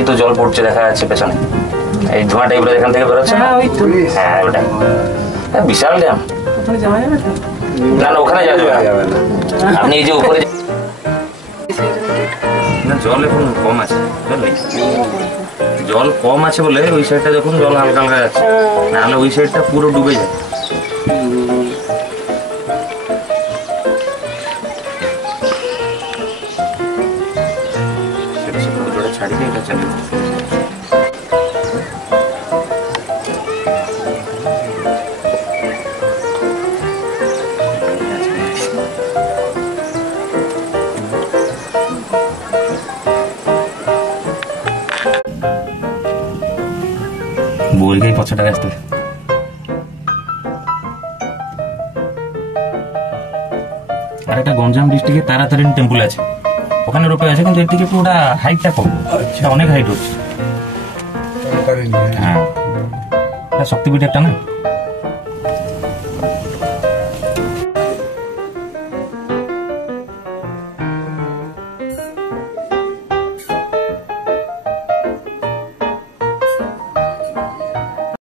ওই তো জল পড়ছে দেখা যাচ্ছে পেছনে, এই ধোঁয়া টাইপের এখান থেকে বেরোচ্ছে না? হ্যাঁ ওটাই, বিশাল ড্যাম। না না ওখানে যাওয়া যাবে না, আপনি এই যে উপরে জল এখন কম আছে বুঝলি, জল কম আছে বলে ওই সাইডটা যখন জল হালকা হালকা যাচ্ছে, নাহলে ওই সাইডটা পুরো ডুবে যায়। ছাড়ি দিয়ে এটা চলে বলকেই পছন্দ আসতে। আর একটা গঞ্জাম ডিস্ট্রিক্টে তারাতারিণী টেম্পল আছে, ওখানে রোপে আছে, কিন্তু এর থেকে পুরোটা হাইটটা কম, অনেক হাইট হচ্ছে। হ্যাঁ শক্তিপীঠ একটা না।